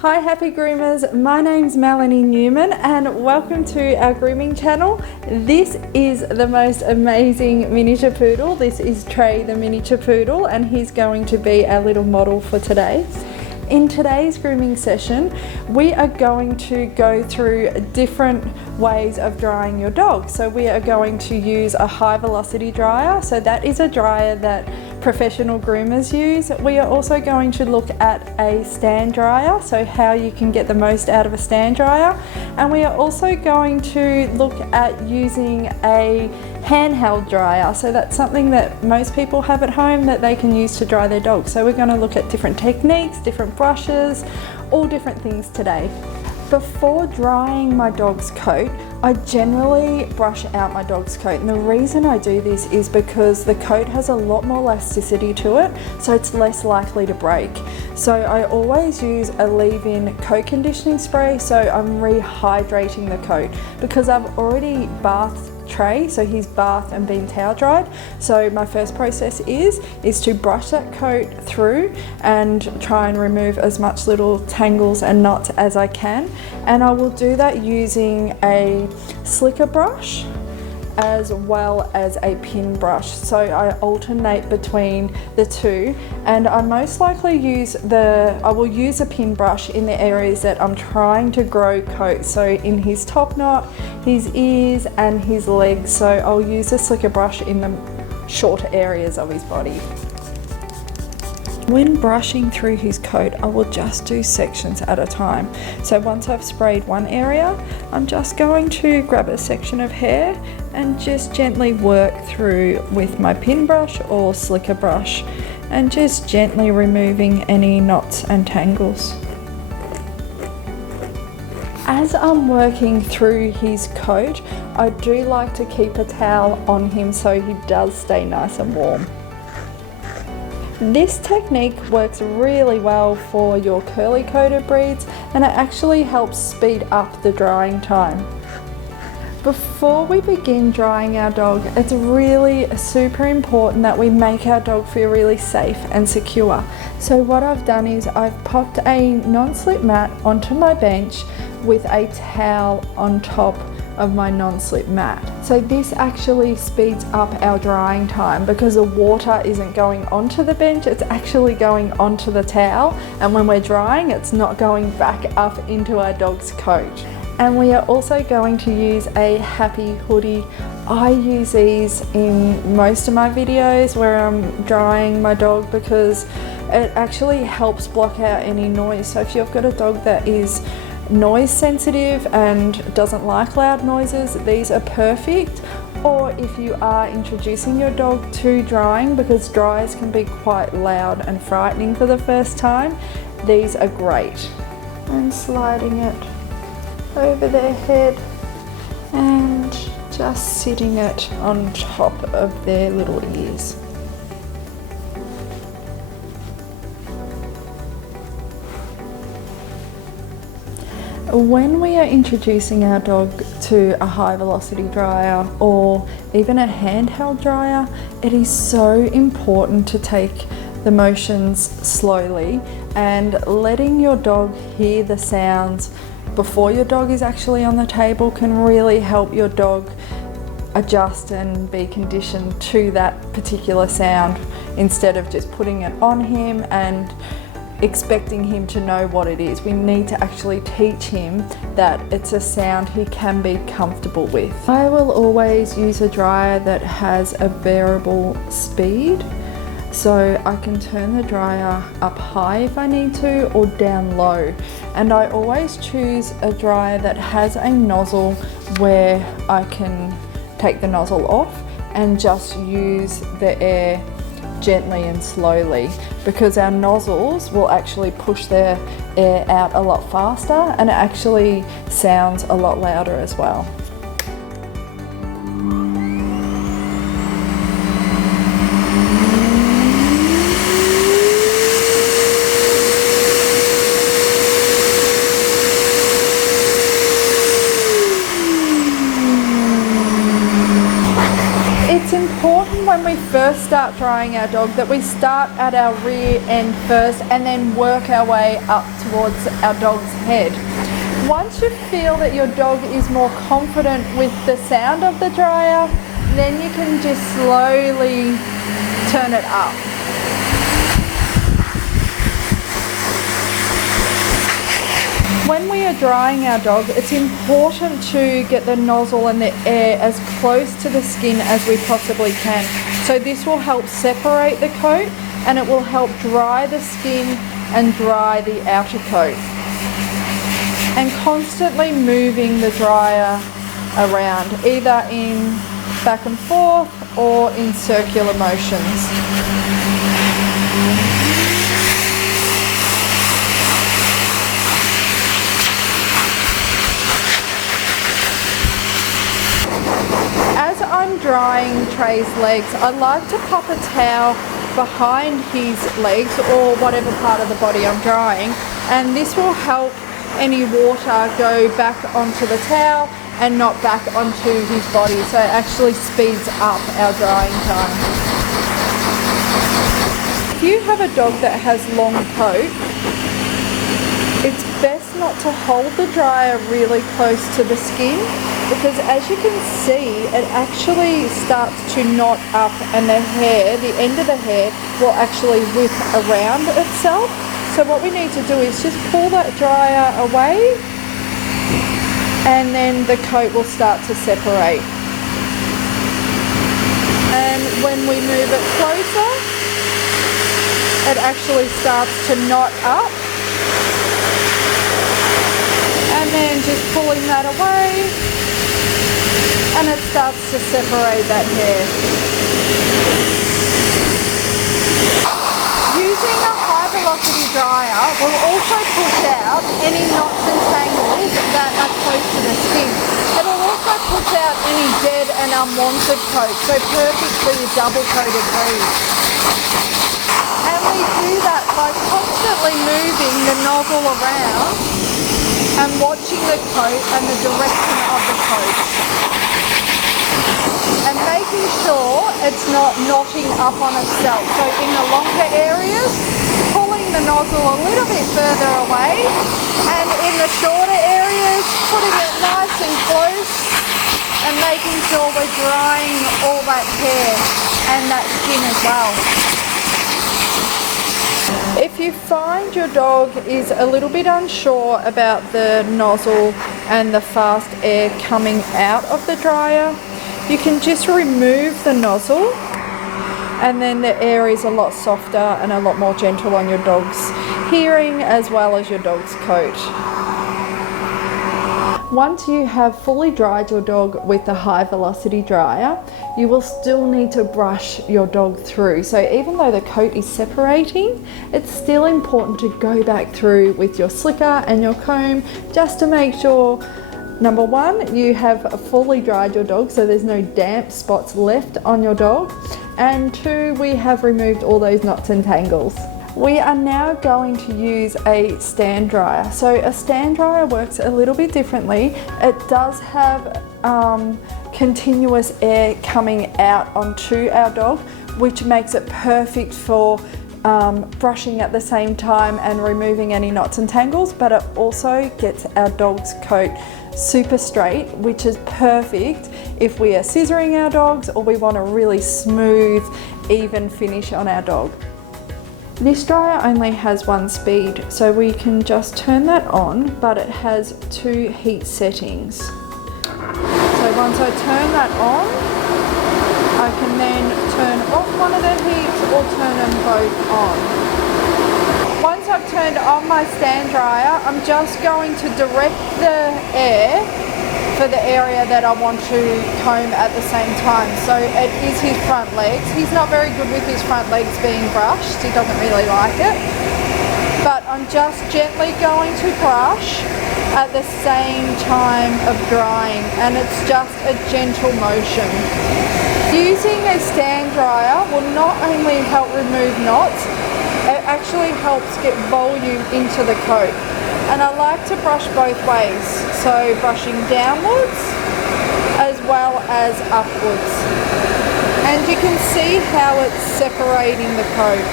Hi happy groomers, my name's Melanie Newman and welcome to our grooming channel. This is the most amazing miniature poodle. This is Trey the miniature poodle and he's going to be our little model for today. In today's grooming session, we are going to go through different ways of drying your dog. So we are going to use a high velocity dryer. So that is a dryer that professional groomers use. We are also going to look at a stand dryer, so how you can get the most out of a stand dryer. And we are also going to look at using a handheld dryer. So that's something that most people have at home that they can use to dry their dog. So we're going to look at different techniques, different brushes, all different things today. Before drying my dog's coat, I generally brush out my dog's coat, and the reason I do this is because the coat has a lot more elasticity to it, so it's less likely to break. So I always use a leave-in coat conditioning spray, so I'm rehydrating the coat because I've already bathed Trey, so he's bathed and been towel dried. So my first process is to brush that coat through and try and remove as much little tangles and knots as I can, and I will do that using a slicker brush as well as a pin brush. So I alternate between the two, and I most likely I will use a pin brush in the areas that I'm trying to grow coat. So in his top knot, his ears and his legs. So I'll use a slicker brush in the shorter areas of his body. When brushing through his coat, I will just do sections at a time. So once I've sprayed one area, I'm just going to grab a section of hair and just gently work through with my pin brush or slicker brush, and just gently removing any knots and tangles. As I'm working through his coat, I do like to keep a towel on him so he does stay nice and warm. This technique works really well for your curly coated breeds, and it actually helps speed up the drying time. Before we begin drying our dog, it's really super important that we make our dog feel really safe and secure. So what I've done is I've popped a non-slip mat onto my bench with a towel on top of my non-slip mat. So this actually speeds up our drying time because the water isn't going onto the bench, it's actually going onto the towel, and when we're drying it's not going back up into our dog's coat. And we are also going to use a happy hoodie. I use these in most of my videos where I'm drying my dog because it actually helps block out any noise. So if you've got a dog that is noise sensitive and doesn't like loud noises, these are perfect. Or if you are introducing your dog to drying, because dryers can be quite loud and frightening for the first time, these are great. And sliding it over their head and just sitting it on top of their little ears. When we are introducing our dog to a high velocity dryer or even a handheld dryer, it is so important to take the motions slowly and letting your dog hear the sounds before your dog is actually on the table can really help your dog adjust and be conditioned to that particular sound, instead of just putting it on him and expecting him to know what it is. We need to actually teach him that it's a sound he can be comfortable with. I will always use a dryer that has a variable speed, so I can turn the dryer up high if I need to or down low. And I always choose a dryer that has a nozzle where I can take the nozzle off and just use the air gently and slowly, because our nozzles will actually push the air out a lot faster and it actually sounds a lot louder as well. It's important when we first start start drying our dog that we start at our rear end first and then work our way up towards our dog's head. Once you feel that your dog is more confident with the sound of the dryer, then you can just slowly turn it up. When we are drying our dog, it's important to get the nozzle and the air as close to the skin as we possibly can. So this will help separate the coat and it will help dry the skin and dry the outer coat. And constantly moving the dryer around, either in back and forth or in circular motions. As I'm drying Trey's legs, I like to pop a towel behind his legs or whatever part of the body I'm drying, and this will help any water go back onto the towel and not back onto his body, so it actually speeds up our drying time. If you have a dog that has long coat, it's best not to hold the dryer really close to the skin, because as you can see, it actually starts to knot up and the hair, the end of the hair, will actually whip around itself. So what we need to do is just pull that dryer away and then the coat will start to separate. And when we move it closer, it actually starts to knot up. And then just pulling that away and it starts to separate that hair. Using a high velocity dryer will also push out any knots and tangles that are close to the skin. It will also push out any dead and unwanted coat, so perfect for your double coated breed. And we do that by constantly moving the nozzle around and watching the coat and the direction of the coat. And making sure it's not knotting up on itself. So in the longer areas, pulling the nozzle a little bit further away, and in the shorter areas, putting it nice and close and making sure we're drying all that hair and that skin as well. If you find your dog is a little bit unsure about the nozzle and the fast air coming out of the dryer, you can just remove the nozzle and then the air is a lot softer and a lot more gentle on your dog's hearing as well as your dog's coat. Once you have fully dried your dog with the high velocity dryer, you will still need to brush your dog through. So even though the coat is separating, it's still important to go back through with your slicker and your comb just to make sure, number one, you have fully dried your dog so there's no damp spots left on your dog, and two, we have removed all those knots and tangles. We are now going to use a stand dryer. So a stand dryer works a little bit differently. It does have continuous air coming out onto our dog, which makes it perfect for brushing at the same time and removing any knots and tangles, but it also gets our dog's coat super straight, which is perfect if we are scissoring our dogs or we want a really smooth, even finish on our dog. This dryer only has one speed, so we can just turn that on, but it has two heat settings. So once I turn that on, I can then turn off one of the heats or turn them both on. Once I've turned on my stand dryer, I'm just going to direct the air for the area that I want to comb at the same time. So it is his front legs. He's not very good with his front legs being brushed. He doesn't really like it. But I'm just gently going to brush at the same time of drying, and it's just a gentle motion. Using a stand dryer will not only help remove knots, it actually helps get volume into the coat. And I like to brush both ways, so brushing downwards as well as upwards. And you can see how it's separating the coat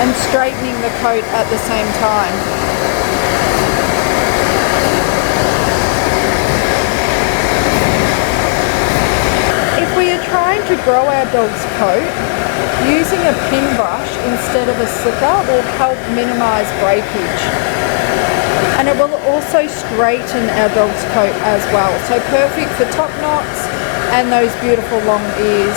and straightening the coat at the same time. If we are trying to grow our dog's coat, using a pin brush instead of a slicker will help minimize breakage. And it will also straighten our dog's coat as well. So perfect for top knots and those beautiful long ears.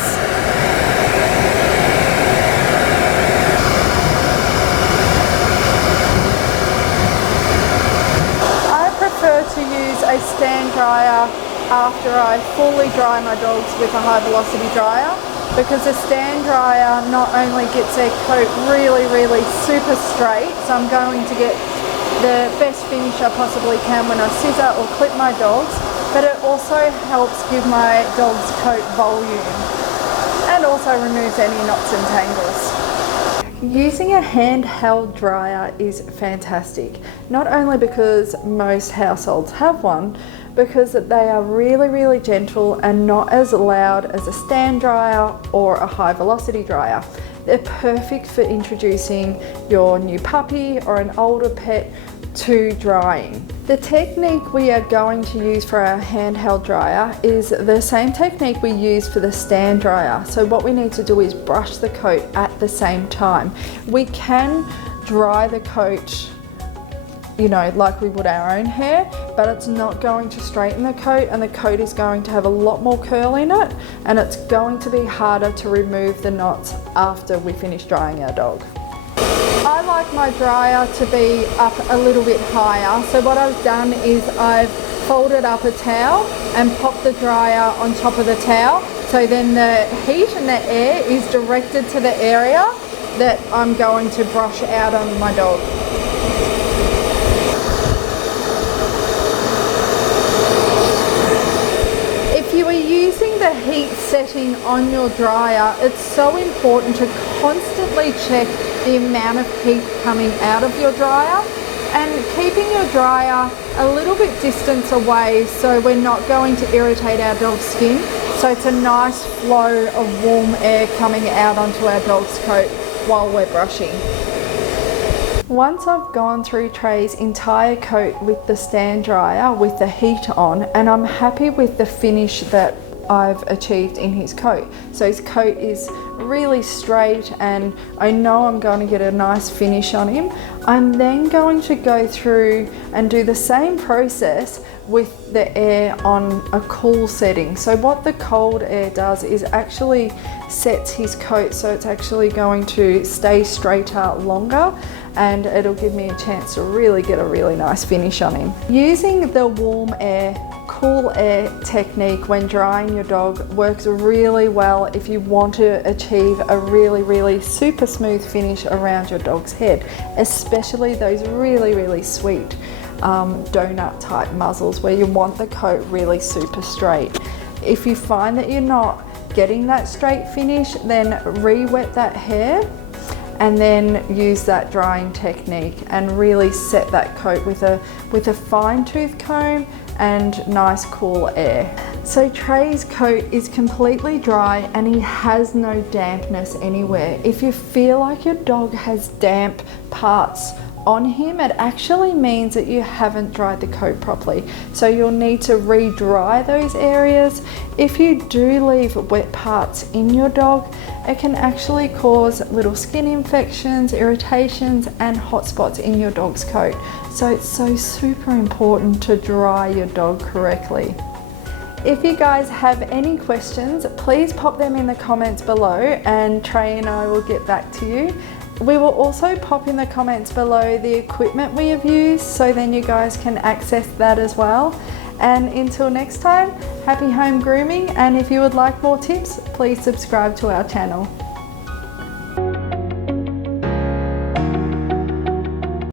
I prefer to use a stand dryer after I fully dry my dogs with a high velocity dryer, because a stand dryer not only gets their coat really super straight, so I'm going to get the best finish I possibly can when I scissor or clip my dogs, but it also helps give my dog's coat volume and also removes any knots and tangles. Using a handheld dryer is fantastic, not only because most households have one, because they are really gentle and not as loud as a stand dryer or a high velocity dryer. They're perfect for introducing your new puppy or an older pet to drying. The technique we are going to use for our handheld dryer is the same technique we use for the stand dryer. So what we need to do is brush the coat at the same time. We can dry the coat, you know, like we would our own hair, but it's not going to straighten the coat, and the coat is going to have a lot more curl in it, and it's going to be harder to remove the knots after we finish drying our dog. I like my dryer to be up a little bit higher, so what I've done is I've folded up a towel and popped the dryer on top of the towel, so then the heat and the air is directed to the area that I'm going to brush out on my dog. If you are using the heat setting on your dryer, it's so important to constantly check the amount of heat coming out of your dryer and keeping your dryer a little bit distance away so we're not going to irritate our dog's skin. So it's a nice flow of warm air coming out onto our dog's coat while we're brushing. Once I've gone through Trey's entire coat with the stand dryer with the heat on, and I'm happy with the finish that I've achieved in his coat. So his coat is really straight and I know I'm going to get a nice finish on him. I'm then going to go through and do the same process with the air on a cool setting. So what the cold air does is actually sets his coat so it's actually going to stay straighter longer, and it'll give me a chance to really get a really nice finish on him. Using the warm air, cool air technique when drying your dog works really well if you want to achieve a really super smooth finish around your dog's head, especially those really sweet donut type muzzles where you want the coat really super straight. If you find that you're not getting that straight finish, then re-wet that hair and then use that drying technique and really set that coat with a fine tooth comb and nice cool air. So Trey's coat is completely dry and he has no dampness anywhere. If you feel like your dog has damp parts on him, it actually means that you haven't dried the coat properly. So you'll need to re-dry those areas. If you do leave wet parts in your dog, it can actually cause little skin infections, irritations, and hot spots in your dog's coat. So it's so super important to dry your dog correctly. If you guys have any questions, please pop them in the comments below and Trey and I will get back to you. We will also pop in the comments below the equipment we have used, so then you guys can access that as well. And until next time, happy home grooming, and if you would like more tips, please subscribe to our channel.